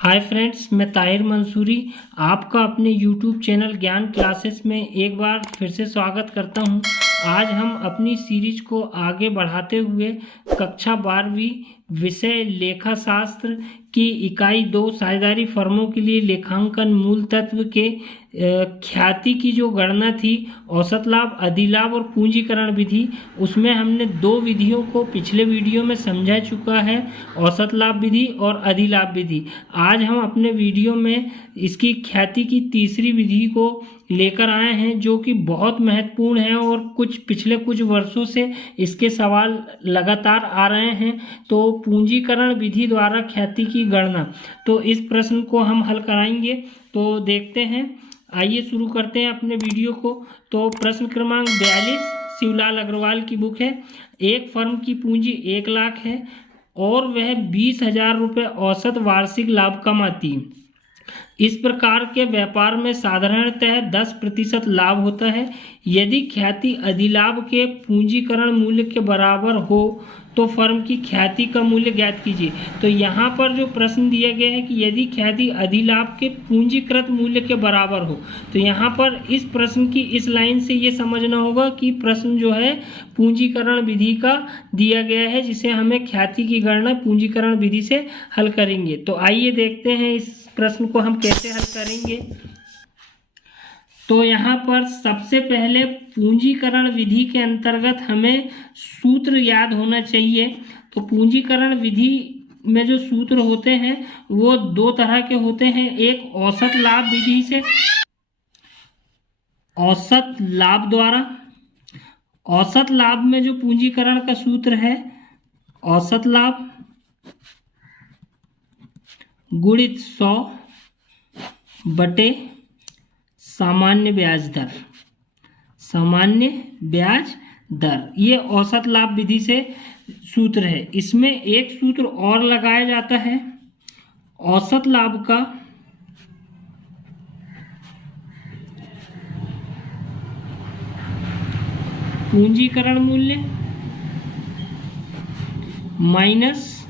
Hi friends, मैं ताहिर मंसूरी आपका अपने यूट्यूब चैनल ज्ञान क्लासेस में एक बार फिर से स्वागत करता हूं। आज हम अपनी सीरीज को आगे बढ़ाते हुए कक्षा 12वीं विषय लेखा शास्त्र की इकाई 2 साझेदारी फर्मों के लिए लेखांकन मूल तत्व के ख्याति की जो गणना थी, औसत लाभ, अधिलाभ और पूंजीकरण विधि, उसमें हमने 2 विधियों को पिछले वीडियो में समझा चुका है, औसत लाभ विधि और अधिलाभ विधि। आज हम अपने वीडियो में इसकी ख्याति की तीसरी विधि को लेकर आए हैं, जो कि बहुत महत्वपूर्ण है और पिछले कुछ वर्षों से इसके सवाल लगातार आ रहे हैं। तो पूंजीकरण विधि द्वारा ख्याति की गणना, तो इस प्रश्न को हम हल कराएंगे। तो देखते हैं, आइए शुरू करते हैं अपने वीडियो को। तो प्रश्न क्रमांक 42 शिवलाल अग्रवाल की बुक है। एक फर्म की पूंजी 1 लाख है और वह 20,000 रुपये औसत वार्षिक लाभ कमाती है। इस प्रकार के व्यापार में साधारणतः 10% लाभ होता है। यदि ख्याति अधिलाभ के पूंजीकरण मूल्य के बराबर हो तो फर्म की ख्याति का मूल्य ज्ञात कीजिए। तो यहाँ पर जो प्रश्न दिया गया है कि यदि ख्याति अधिलाभ के पूंजीकृत मूल्य के बराबर हो, तो यहाँ पर इस प्रश्न की इस लाइन से ये समझना होगा कि प्रश्न जो है पूंजीकरण विधि का दिया गया है, जिसे हमें ख्याति की गणना पूंजीकरण विधि से हल करेंगे। तो आइए देखते हैं इस प्रश्न को हम कैसे हल करेंगे। तो यहाँ पर सबसे पहले पूंजीकरण विधि के अंतर्गत हमें सूत्र याद होना चाहिए। तो पूंजीकरण विधि में जो सूत्र होते हैं वो 2 तरह के होते हैं। एक औसत लाभ विधि से, औसत लाभ द्वारा, औसत लाभ में जो पूंजीकरण का सूत्र है, औसत लाभ गुणित 100 बटे सामान्य ब्याज दर, सामान्य ब्याज दर, ये औसत लाभ विधि से सूत्र है। इसमें एक सूत्र और लगाया जाता है, औसत लाभ का पूंजीकरण मूल्य माइनस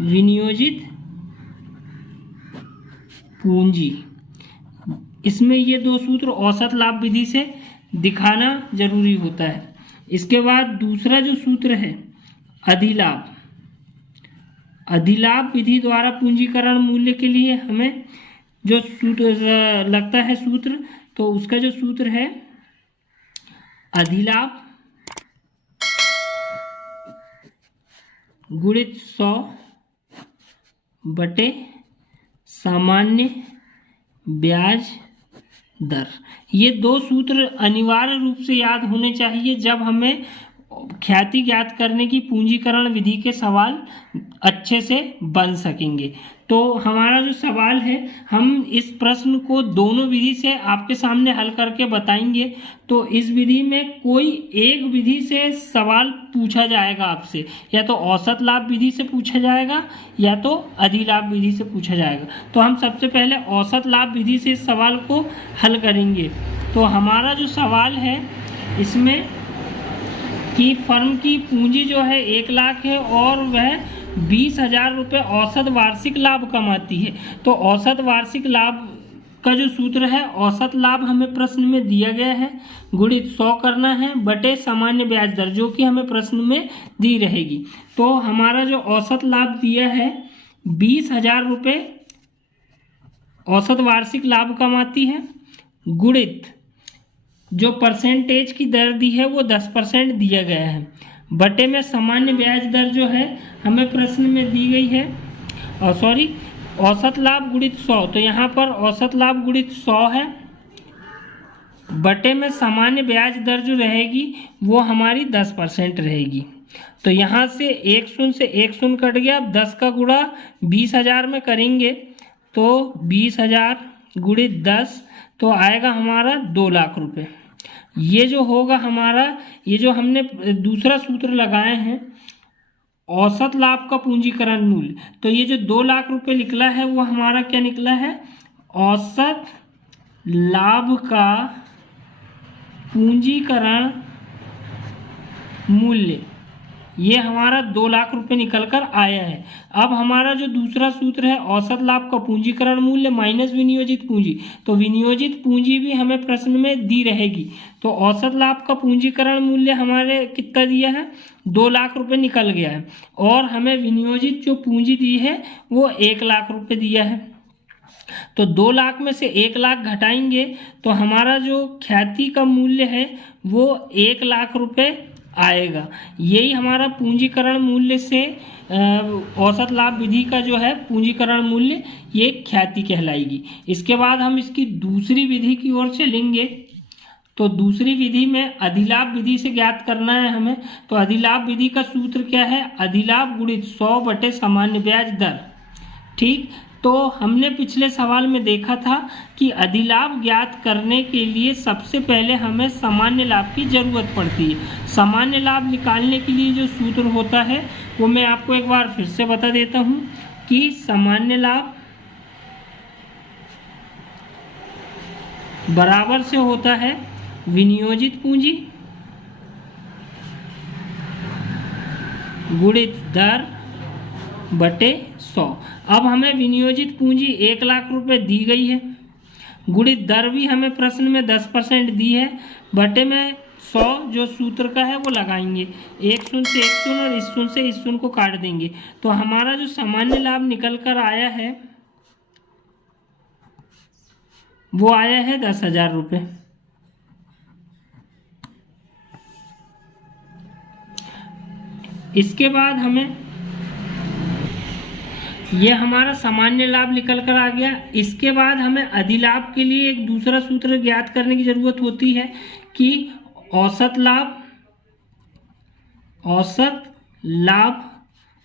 विनियोजित पूंजी। इसमें ये 2 सूत्र औसत लाभ विधि से दिखाना जरूरी होता है। इसके बाद दूसरा जो सूत्र है अधिलाभ, अधिलाभ विधि द्वारा पूंजीकरण मूल्य के लिए हमें जो सूत्र लगता है सूत्र, तो उसका जो सूत्र है अधिलाभ गुणित 100 बटे सामान्य ब्याज दर। ये 2 सूत्र अनिवार्य रूप से याद होने चाहिए जब हमें ख्याति ज्ञात करने की पूंजीकरण विधि के सवाल अच्छे से बन सकेंगे। तो हमारा जो सवाल है, हम इस प्रश्न को दोनों विधि से आपके सामने हल करके बताएंगे। तो इस विधि में कोई एक विधि से सवाल पूछा जाएगा आपसे, या तो औसत लाभ विधि से पूछा जाएगा या तो अधिलाभ विधि से पूछा जाएगा। तो हम सबसे पहले औसत लाभ विधि से इस सवाल को हल करेंगे। तो हमारा जो सवाल है इसमें कि फर्म की पूंजी जो है 1 लाख है और वह 20,000 रुपये औसत वार्षिक लाभ कमाती है। तो औसत वार्षिक लाभ का जो सूत्र है, औसत लाभ हमें प्रश्न में दिया गया है, गुणित 100 करना है बटे सामान्य ब्याज दर, जो कि हमें प्रश्न में दी रहेगी। तो हमारा जो औसत लाभ दिया है 20,000 रुपये औसत वार्षिक लाभ कमाती है, गुणित जो परसेंटेज की दर दी है वो 10% दिया गया है, बटे में सामान्य ब्याज दर जो है हमें प्रश्न में दी गई है, और औसत लाभ गुणित 100। तो यहाँ पर औसत लाभ गुणित 100 है, बटे में सामान्य ब्याज दर जो रहेगी वो हमारी 10% रहेगी। तो यहाँ से 1 शून्य से 1 शून्य कट गया। अब 10 का गुणा 20,000 में करेंगे तो 20,000 गुणित 10 तो आएगा हमारा 2 लाख रुपए। ये जो होगा हमारा, ये जो हमने दूसरा सूत्र लगाए हैं औसत लाभ का पूंजीकरण मूल्य, तो ये जो 2 लाख रुपए निकला है वो हमारा क्या निकला है, औसत लाभ का पूंजीकरण मूल्य। ये हमारा 2 लाख रुपए निकल कर आया है। अब हमारा जो दूसरा सूत्र है औसत लाभ का पूंजीकरण मूल्य माइनस विनियोजित पूंजी, तो विनियोजित पूंजी भी हमें प्रश्न में दी रहेगी। तो औसत लाभ का पूंजीकरण मूल्य हमारे कितना दिया है, 2 लाख रुपए निकल गया है, और हमें विनियोजित जो पूंजी दी है वो 1 लाख रुपए दिया है। तो 2 लाख में से 1 लाख घटाएंगे तो हमारा जो ख्याति का मूल्य है वो 1 लाख रुपए आएगा। यही हमारा पूंजीकरण मूल्य से औसत लाभ विधि का जो है पूंजीकरण मूल्य ये ख्याति कहलाएगी। इसके बाद हम इसकी दूसरी विधि की ओर चलेंगे। तो दूसरी विधि में अधिलाभ विधि से ज्ञात करना है हमें। तो अधिलाभ विधि का सूत्र क्या है, अधिलाभ गुणित 100 बटे सामान्य ब्याज दर। ठीक, तो हमने पिछले सवाल में देखा था कि अधिलाभ ज्ञात करने के लिए सबसे पहले हमें सामान्य लाभ की ज़रूरत पड़ती है। सामान्य लाभ निकालने के लिए जो सूत्र होता है वो मैं आपको एक बार फिर से बता देता हूँ कि सामान्य लाभ बराबर से होता है विनियोजित पूंजी गुणित दर बटे 100। अब हमें विनियोजित पूंजी 1 लाख रुपए दी गई है, गुणित दर भी हमें प्रश्न में 10% दी है, बटे में 100 जो सूत्र का है वो लगाएंगे। 1 शून्य से 1 शून्य और इस शून्य से इस शून्य को काट देंगे। तो हमारा जो सामान्य लाभ निकल कर आया है वो आया है 10,000 रुपये। इसके बाद हमें ये हमारा सामान्य लाभ निकल कर आ गया। इसके बाद हमें अधिलाभ के लिए एक दूसरा सूत्र ज्ञात करने की जरूरत होती है कि औसत लाभ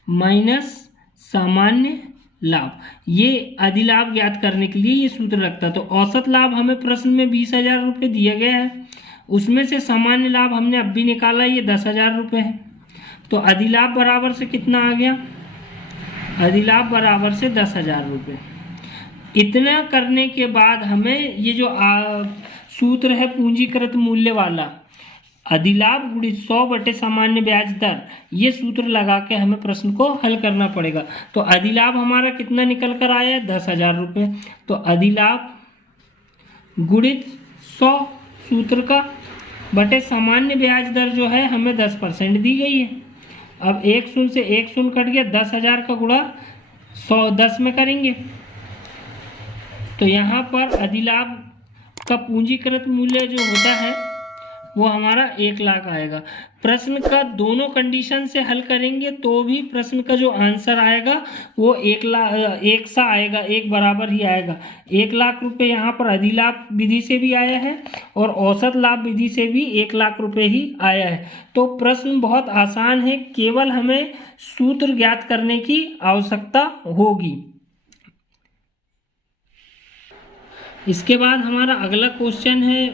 माइनस सामान्य लाभ। ये अधिलाभ ज्ञात करने के लिए ये सूत्र लगता है। तो औसत लाभ हमें प्रश्न में 20,000 रुपये दिया गया है, उसमें से सामान्य लाभ हमने अब भी निकाला, ये 10,000 रुपये है। तो अधिलाभ बराबर से कितना आ गया, अधिलाभ बराबर से 10,000 रुपये। इतना करने के बाद हमें ये जो सूत्र है पूंजीकृत मूल्य वाला, अधिलाभ गुणित 100 बटे सामान्य ब्याज दर, ये सूत्र लगा के हमें प्रश्न को हल करना पड़ेगा। तो अधिलाभ हमारा कितना निकल कर आया है, 10,000 रुपये। तो अधिलाभ गुणित 100 सूत्र का बटे सामान्य ब्याज दर जो है हमें 10% दी गई है। अब 1 शून्य से 1 शून्य कट गया, 10,000 का गुणा 10 में करेंगे तो यहाँ पर अधिलाभ का पूंजीकृत मूल्य जो होता है वो हमारा 1 लाख आएगा। प्रश्न का दोनों कंडीशन से हल करेंगे तो भी प्रश्न का जो आंसर आएगा वो 1 सा आएगा, एक बराबर ही आएगा। 1 लाख रुपए यहाँ पर अधिलाभ विधि से भी आया है और औसत लाभ विधि से भी 1 लाख रुपए ही आया है। तो प्रश्न बहुत आसान है, केवल हमें सूत्र ज्ञात करने की आवश्यकता होगी। इसके बाद हमारा अगला क्वेश्चन है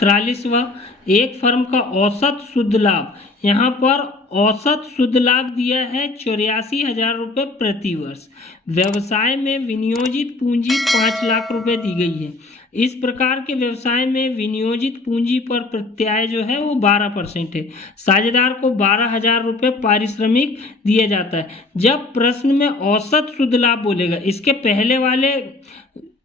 43वां, एक फर्म का औसत शुद्ध लाभ। यहाँ पर औसत शुद्ध लाभ दिया है 84,000 रुपये प्रति वर्ष। व्यवसाय में विनियोजित पूंजी 5 लाख रुपए दी गई है। इस प्रकार के व्यवसाय में विनियोजित पूंजी पर प्रत्याय जो है वो 12% है। साझेदार को 12,000 रुपये पारिश्रमिक दिया जाता है। जब प्रश्न में औसत शुद्ध लाभ बोलेगा, इसके पहले वाले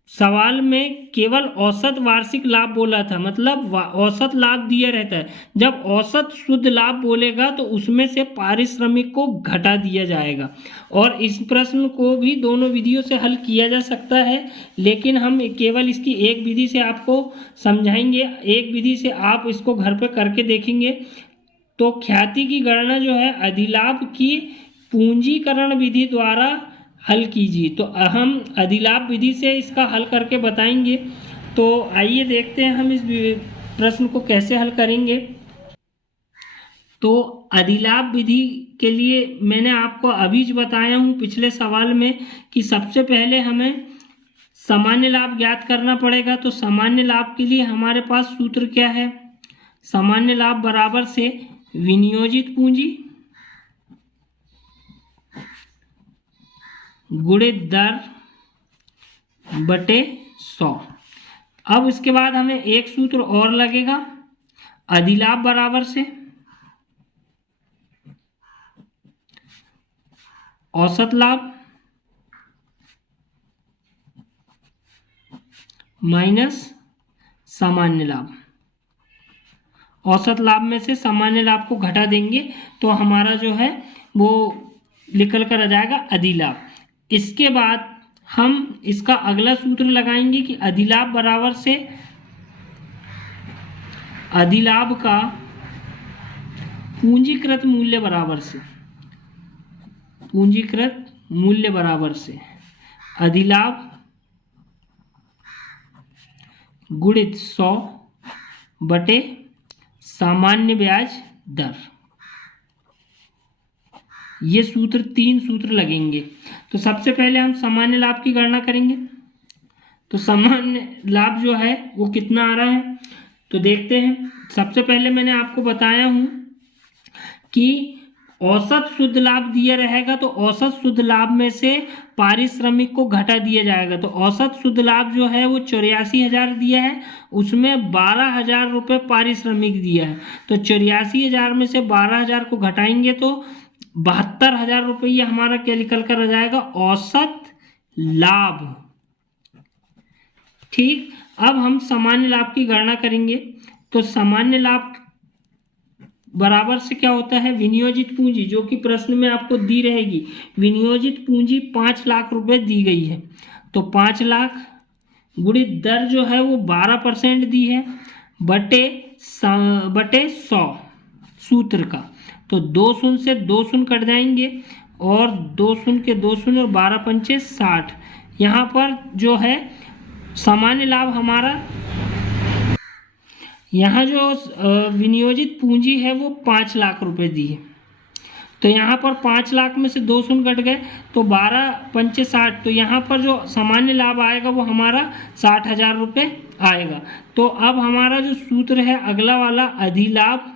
सवाल में केवल औसत वार्षिक लाभ बोला था, मतलब औसत लाभ दिया रहता है। जब औसत शुद्ध लाभ बोलेगा तो उसमें से पारिश्रमिक को घटा दिया जाएगा। और इस प्रश्न को भी दोनों विधियों से हल किया जा सकता है, लेकिन हम केवल इसकी एक विधि से आपको समझाएंगे। एक विधि से आप इसको घर पे करके देखेंगे तो ख्याति की गणना जो है अधिलाभ की पूंजीकरण विधि द्वारा हल कीजिए। तो हम अधिलाभ विधि से इसका हल करके बताएंगे। तो आइए देखते हैं हम इस प्रश्न को कैसे हल करेंगे। तो अधिलाभ विधि के लिए मैंने आपको अभी बताया हूँ पिछले सवाल में कि सबसे पहले हमें सामान्य लाभ ज्ञात करना पड़ेगा। तो सामान्य लाभ के लिए हमारे पास सूत्र क्या है, सामान्य लाभ बराबर से विनियोजित पूंजी गुणित दर बटे 100। अब इसके बाद हमें एक सूत्र और लगेगा, अधिलाभ बराबर से औसत लाभ माइनस सामान्य लाभ। औसत लाभ में से सामान्य लाभ को घटा देंगे तो हमारा जो है वो निकल कर आ जाएगा अधिलाभ। इसके बाद हम इसका अगला सूत्र लगाएंगे कि अधिलाभ बराबर से अधिलाभ का पूंजीकृत मूल्य बराबर से, पूंजीकृत मूल्य बराबर से अधिलाभ गुणित 100 बटे सामान्य ब्याज दर। ये सूत्र, 3 सूत्र लगेंगे। तो सबसे पहले हम सामान्य लाभ की गणना करेंगे। तो सामान्य लाभ जो है वो कितना आ रहा है तो देखते हैं। सबसे पहले मैंने आपको बताया हूं कि औसत शुद्ध लाभ दिया रहेगा तो औसत शुद्ध लाभ में से पारिश्रमिक को घटा दिया जाएगा। तो औसत शुद्ध लाभ जो है वो 84,000 दिया है, उसमें 12,000 रुपये पारिश्रमिक दिया है। तो 84,000 में से 12,000 को घटाएंगे तो 72,000 रुपये हमारा क्या निकल कर आ जाएगा, औसत लाभ। ठीक, अब हम सामान्य लाभ की गणना करेंगे। तो सामान्य लाभ बराबर से क्या होता है, विनियोजित पूंजी, जो कि प्रश्न में आपको दी रहेगी। विनियोजित पूंजी 5 लाख रुपए दी गई है तो 5 लाख गुणित दर जो है वो 12% दी है बटे 100 सूत्र का। तो 2 शून्य से 2 शून्य कट जाएंगे और 2 शून्य के 2 शून्य और 12 पंचे 60। यहाँ पर जो है सामान्य लाभ हमारा, यहाँ जो विनियोजित पूंजी है वो 5 लाख रुपए दी है। तो यहाँ पर 5 लाख में से 2 शून्य कट गए तो 12 पंचे 60। तो यहाँ पर जो सामान्य लाभ आएगा वो हमारा 60,000 रुपये आएगा। तो अब हमारा जो सूत्र है अगला वाला, अधिलाभ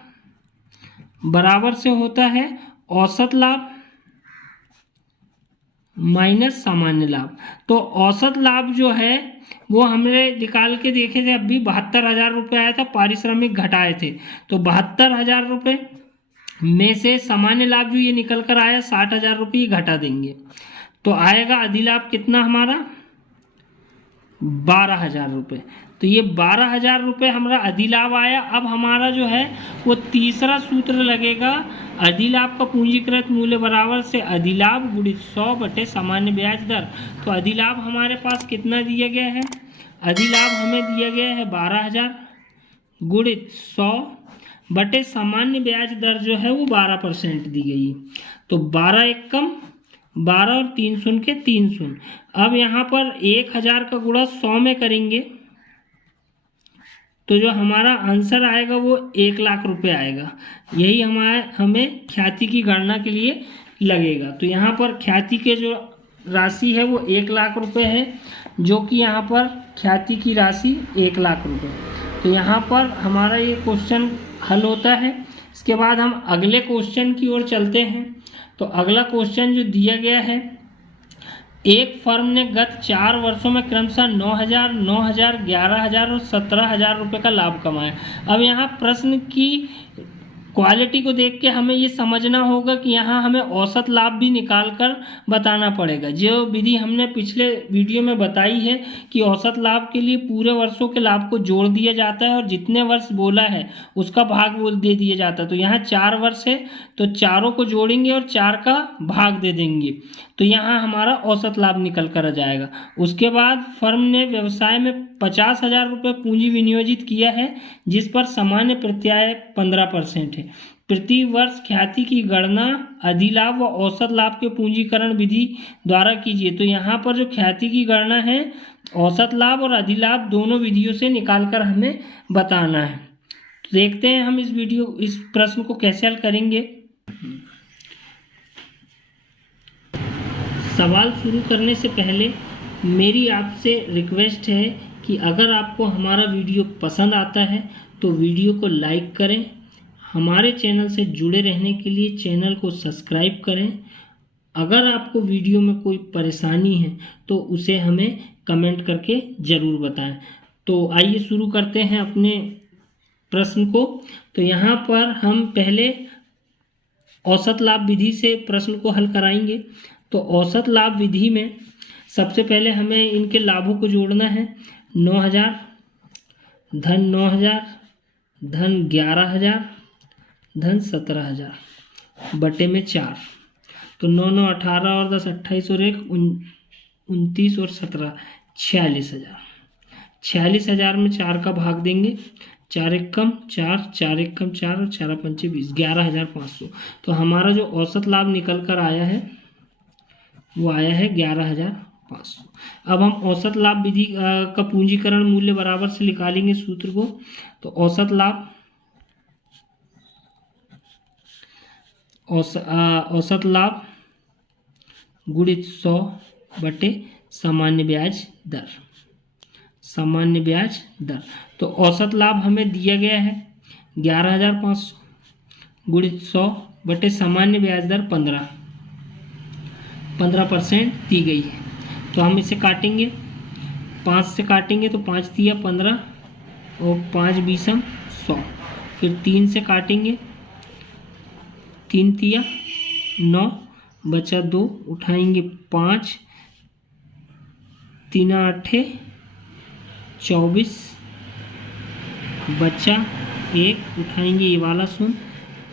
बराबर से होता है औसत लाभ माइनस सामान्य लाभ। तो औसत लाभ जो है वो हमने निकाल के देखे थे, अभी 72,000 रुपये आया था, पारिश्रमिक घटाए थे। तो 72,000 रुपये में से सामान्य लाभ जो ये निकल कर आया 60,000 रुपये घटा देंगे तो आएगा अधिलाभ कितना हमारा, 12,000 रुपये। तो ये 12,000 रुपये हमारा अधिलाभ आया। अब हमारा जो है वो तीसरा सूत्र लगेगा, अधिलाभ का पूंजीकृत मूल्य बराबर से अधिलाभ गुणित 100 बटे सामान्य ब्याज दर। तो अधिलाभ हमारे पास कितना दिया गया है, अधिलाभ हमें दिया गया है 12,000 गुणित 100 बटे सामान्य ब्याज दर जो है वो 12% दी गई है। तो 12 एक कम 12 और 3 शून्य के 3 शून्य। अब यहाँ पर 1,000 का गुणा 100 में करेंगे तो जो हमारा आंसर आएगा वो 1 लाख रुपए आएगा। यही हमें ख्याति की गणना के लिए लगेगा। तो यहाँ पर ख्याति के जो राशि है वो 1 लाख रुपए है, जो कि यहाँ पर ख्याति की राशि 1 लाख रुपए। तो यहाँ पर हमारा ये क्वेश्चन हल होता है। इसके बाद हम अगले क्वेश्चन की ओर चलते हैं। तो अगला क्वेश्चन जो दिया गया है, एक फर्म ने गत 4 वर्षों में क्रमशः 9,000, 9,000, 11,000 और 17,000 रुपये का लाभ कमाया। अब यहाँ प्रश्न की क्वालिटी को देख के हमें ये समझना होगा कि यहाँ हमें औसत लाभ भी निकाल कर बताना पड़ेगा। जो विधि हमने पिछले वीडियो में बताई है कि औसत लाभ के लिए पूरे वर्षों के लाभ को जोड़ दिया जाता है और जितने वर्ष बोला है उसका भाग दे दिया जाता है। तो यहाँ 4 वर्ष है तो चारों को जोड़ेंगे और 4 का भाग दे देंगे तो यहाँ हमारा औसत लाभ निकल कर आ जाएगा। उसके बाद फर्म ने व्यवसाय में 50,000 रुपये पूंजी विनियोजित किया है, जिस पर सामान्य प्रत्याय 15% है। प्रति वर्ष ख्याति की गणना अधिलाभ व औसत लाभ के पूंजीकरण विधि द्वारा कीजिए। तो यहाँ पर जो ख्याति की गणना है औसत लाभ और अधिलाभ दोनों विधियों से निकालकर हमें बताना है। तो देखते हैं हम इस प्रश्न को कैसे हल करेंगे। सवाल शुरू करने से पहले मेरी आपसे रिक्वेस्ट है कि अगर आपको हमारा वीडियो पसंद आता है तो वीडियो को लाइक करें, हमारे चैनल से जुड़े रहने के लिए चैनल को सब्सक्राइब करें। अगर आपको वीडियो में कोई परेशानी है तो उसे हमें कमेंट करके ज़रूर बताएं। तो आइए शुरू करते हैं अपने प्रश्न को। तो यहाँ पर हम पहले औसत लाभ विधि से प्रश्न को हल कराएंगे। तो औसत लाभ विधि में सबसे पहले हमें इनके लाभों को जोड़ना है। 9,000 धन 9,000 धन 11,000 धन 17,000 बटे में 4। तो 9 9 18 और 10 28 और 1 29 और 17 46,000। 46,000 में 4 का भाग देंगे, 4 एकम 4, 4 एकम 4 और 4 पंचे 20, 11,500। तो हमारा जो औसत लाभ निकल कर आया है वो आया है 11,500। अब हम औसत लाभ विधि का पूंजीकरण मूल्य बराबर से निकालेंगे सूत्र को। तो औसत लाभ गुणित 100 बटे सामान्य ब्याज दर। सामान्य ब्याज दर तो औसत लाभ हमें दिया गया है 11,500 गुणित 100 बटे सामान्य ब्याज दर 15% दी गई है। तो हम इसे काटेंगे, 5 से काटेंगे तो 5 तिया 15 और 5 बीसम 100। फिर 3 से काटेंगे, 3 तिया 9 बचा 2, उठाएंगे 5, 3 8 24 बचा 1, उठाएंगे ये वाला 0,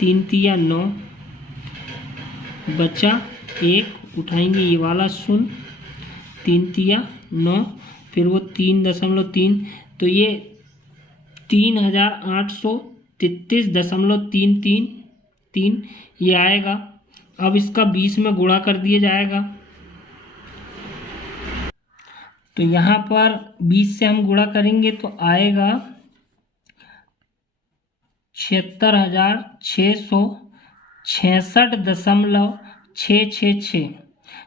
3 तिया 9 बचा 1, उठाएंगे ये वाला 0, 3 तिया 9, फिर वो 3.3, तो ये 3,833.333 ये आएगा। अब इसका 20 में गुणा कर दिया जाएगा। तो यहाँ पर 20 से हम गुणा करेंगे तो आएगा 76,666.666,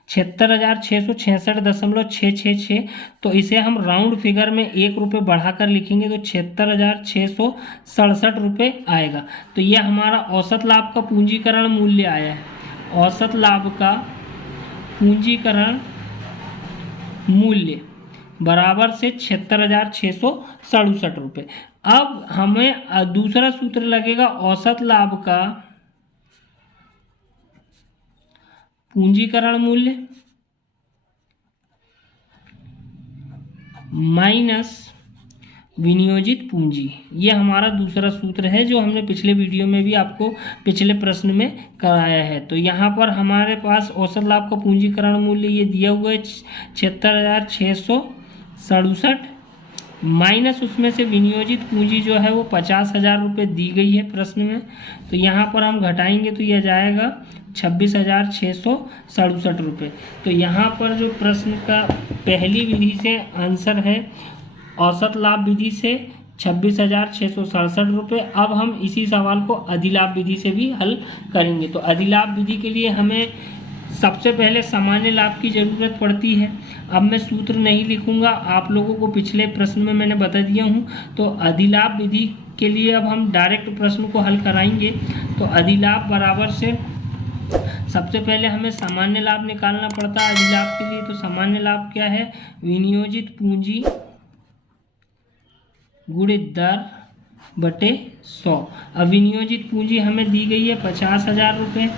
76,666.666। तो इसे हम राउंड फिगर में 1 रुपये बढ़ाकर लिखेंगे तो 76,667 रुपये आएगा। तो यह हमारा औसत लाभ का पूंजीकरण मूल्य आया है। औसत लाभ का पूंजीकरण मूल्य बराबर से 76,667 रुपये। अब हमें दूसरा सूत्र लगेगा औसत लाभ का पूंजीकरण मूल्य माइनस विनियोजित पूंजी। ये हमारा दूसरा सूत्र है जो हमने पिछले वीडियो में भी आपको पिछले प्रश्न में कराया है। तो यहाँ पर हमारे पास औसत लाभ का पूंजीकरण मूल्य ये दिया हुआ है 76,667 माइनस उसमें से विनियोजित पूंजी जो है वो 50,000 रुपये दी गई है प्रश्न में। तो यहाँ पर हम घटाएंगे तो यह जाएगा 26,667 रुपये। तो यहाँ पर जो प्रश्न का पहली विधि से आंसर है औसत लाभ विधि से 26,667 रुपये। अब हम इसी सवाल को अधिलाभ विधि से भी हल करेंगे। तो अधिलाभ विधि के लिए हमें सबसे पहले सामान्य लाभ की ज़रूरत पड़ती है। अब मैं सूत्र नहीं लिखूंगा, आप लोगों को पिछले प्रश्न में मैंने बता दिया हूँ। तो अधिलाभ विधि के लिए अब हम डायरेक्ट प्रश्न को हल कराएंगे। तो अधिलाभ बराबर से सबसे पहले हमें सामान्य लाभ निकालना पड़ता है अधिलाभ के लिए। तो सामान्य लाभ क्या है? विनियोजित पूंजी गुणित दर बटे 100। अब विनियोजित पूंजी हमें दी गई है 50,000 रुपये,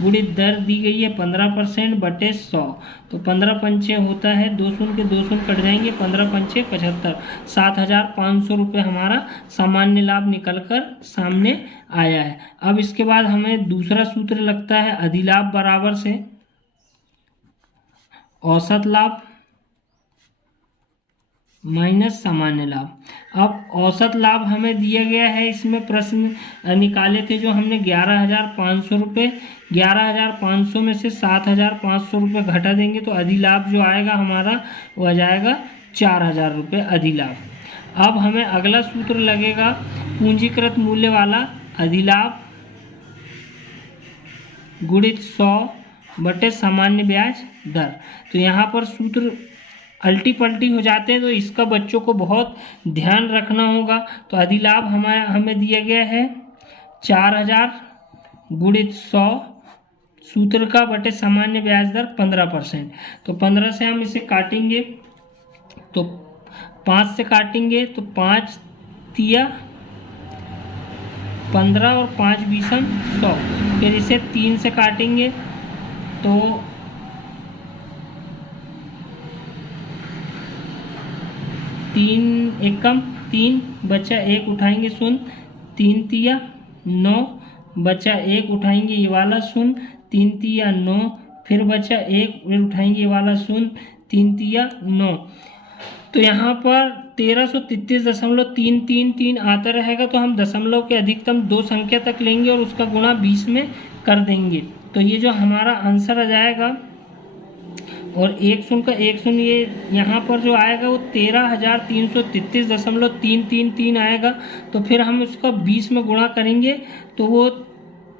गुणित दर दी गई है 15% बटे 100। तो 15 पंचे होता है 2 शून्य के 2 शून्य कट जाएंगे, 15 पंचे 75, 7,500 रुपये हमारा सामान्य लाभ निकल कर सामने आया है। अब इसके बाद हमें दूसरा सूत्र लगता है अधिलाभ बराबर से औसत लाभ माइनस सामान्य लाभ। अब औसत लाभ हमें दिया गया है, इसमें प्रश्न निकाले थे जो हमने 11,500 रुपये। 11,500 में से 7,500 रुपये घटा देंगे तो अधिलाभ जो आएगा हमारा वह जाएगा 4,000 रुपये अधिलाभ। अब हमें अगला सूत्र लगेगा पूंजीकृत मूल्य वाला अधिलाभ गुणित 100 बटे सामान्य ब्याज दर। तो यहाँ पर सूत्र अल्टी पल्टी हो जाते हैं तो इसका बच्चों को बहुत ध्यान रखना होगा। तो अधिलाभ हमें दिया गया है 4,000 गुणित 100 सूत्र का बटे सामान्य ब्याज दर 15%। तो 15 से हम इसे काटेंगे तो 5 से काटेंगे तो 5 तिया 15 और 5 बीसम 100। फिर इसे 3 से काटेंगे तो 3 एकम 3 बचा 1 उठाएंगे 0, 3 तिया 9 बचा 1 उठाएंगे ये वाला 0, 3 तिया 9, फिर बचा 1 फिर उठाएंगे ये वाला 0, 3 तिया 9। तो यहाँ पर 1333.333 आता रहेगा। तो हम दशमलव के अधिकतम 2 संख्या तक लेंगे और उसका गुणा 20 में कर देंगे। तो ये जो हमारा आंसर आ जाएगा, और 1 शून्य का 1 शून्य ये यहाँ पर जो आएगा वो 13,333.333 आएगा। तो फिर हम उसका 20 में गुणा करेंगे तो वो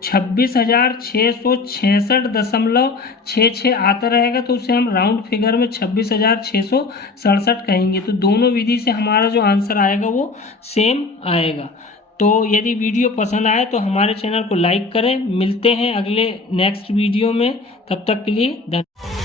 26,666.66 आता रहेगा। तो उसे हम राउंड फिगर में 26,667 कहेंगे। तो दोनों विधि से हमारा जो आंसर आएगा वो सेम आएगा। तो यदि वीडियो पसंद आए तो हमारे चैनल को लाइक करें। मिलते हैं अगले नेक्स्ट वीडियो में, तब तक के लिए धन्यवाद।